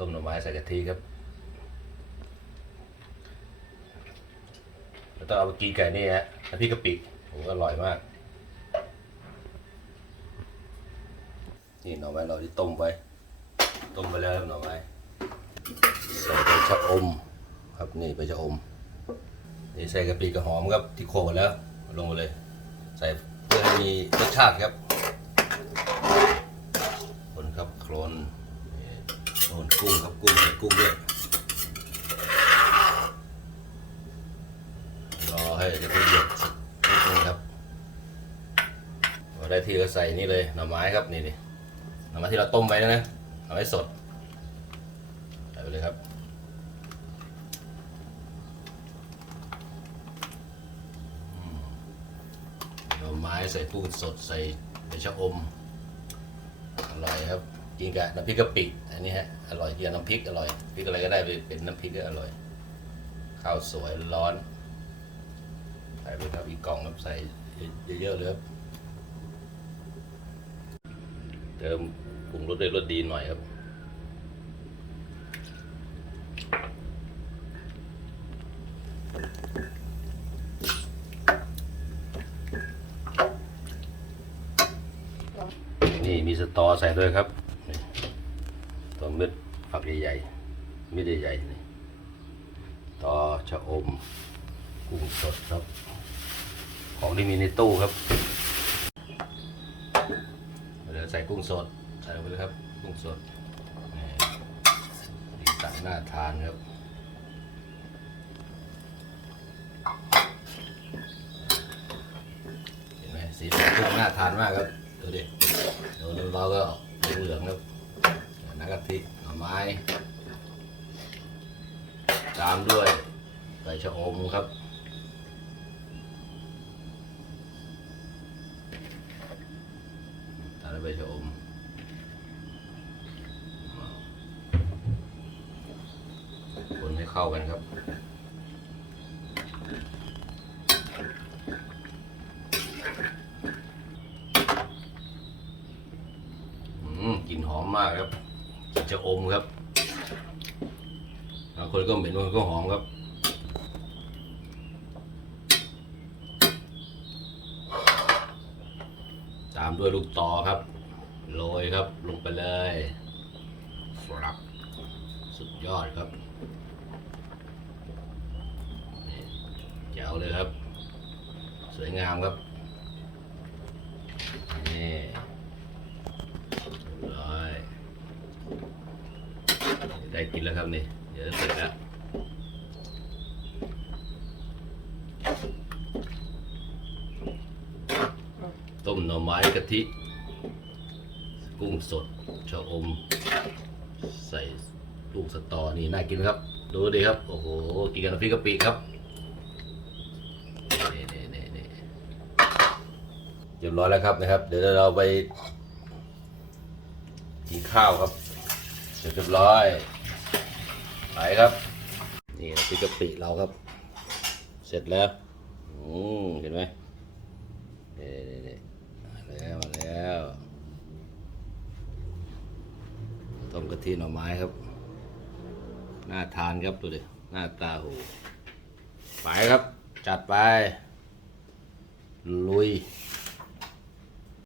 ต้มหน่อไม้ใส่กะทิครับแล้วต้องเอาไปกินไก่นี่ฮะน้ำพริกกะปิโอ้โหอร่อยมาก นี่หน่อไม้เราที่ต้มไว้ ต้มไปแล้วครับหน่อไม้ใส่ใบชะอม ครับนี่ใบชะอมนี่ใส่กะปิกับหอมครับที่โขลกแล้วลงไปเลย ใส่เพื่อให้มีรสชาติครับคนครับโคลน โคนกุ้งครับกุ้งใส่กุ้งด้วยรอให้กะทิเดือดนิดนึงครับพอได้ที่ก็ใส่นี่เลยหน่อไม้ครับนี่นี่หน่อไม้ที่เราต้มไว้นะนะหน่อไม้สดใส่ไปเลยครับหน่อไม้ใส่กุ้งสดใส่ใบชะอมอร่อยครับ กินกับน้ำพริกกะปิอันนี้ฮะอร่อยกินกับน้ำพริกอร่อยพริกอะไรก็ได้เป็นน้ำพริกก็อร่อย ข้าวสวยร้อนใส่ไปครับอีกกล่องครับใส่เยอะๆเลยครับเติมปรุงรสด้วยรสดีหน่อยครับนี่มีสตอใส่ด้วยครับ ตัวเม็ดฝักใหญ่ๆเม็ดใหญ่ๆนี่ตอชะอมกุ้งสดครับ ของที่มีในตู้ครับเดี๋ยวใส่กุ้งสด ใส่ลงไปเลยครับ กุ้งสดนี่สีสันน่าทานครับเห็นไหมสีสันกุ้งน่าทานมากครับ ดูดิดูน้ำเราก็เหลืองครับ กะทิหน่อไม้ ตามด้วยใบชะอมครับ ตามด้วยใบชะอมคนให้เข้ากันครับอืมกลิ่นหอมมากครับ จะอมครับบางคนก็เหม็นบางคนก็หอมครับตามด้วยลูกตอครับ โรยครับลงไปเลยครับสุดยอดครับนี่แจ๋วเลยครับ สวยงามครับนี่ ร้อย ได้กินแล้วครับนี่ เดี๋ยวจะเสร็จแล้วต้มหน่อไม้กะทิ กุ้งสดชะอม ใส่ลูกสตอนี่น่ากินครับ ดูดิครับ โอ้โห กินกับน้ำพริกกะปิครับนี่นี่นี่นี่เรียบร้อยแล้วครับนะครับ เดี๋ยวเราไปกินข้าวครับเสร็จเรียบร้อย ไปครับ นี่พริกกะปิเราครับ เสร็จแล้วอืมเห็นไหมนี่นี่นี่มาแล้วมาแล้วต้มกะทิหน่อไม้ครับ น่าทานครับดูดิหน้าตาโหไปครับ จัดไป ลุย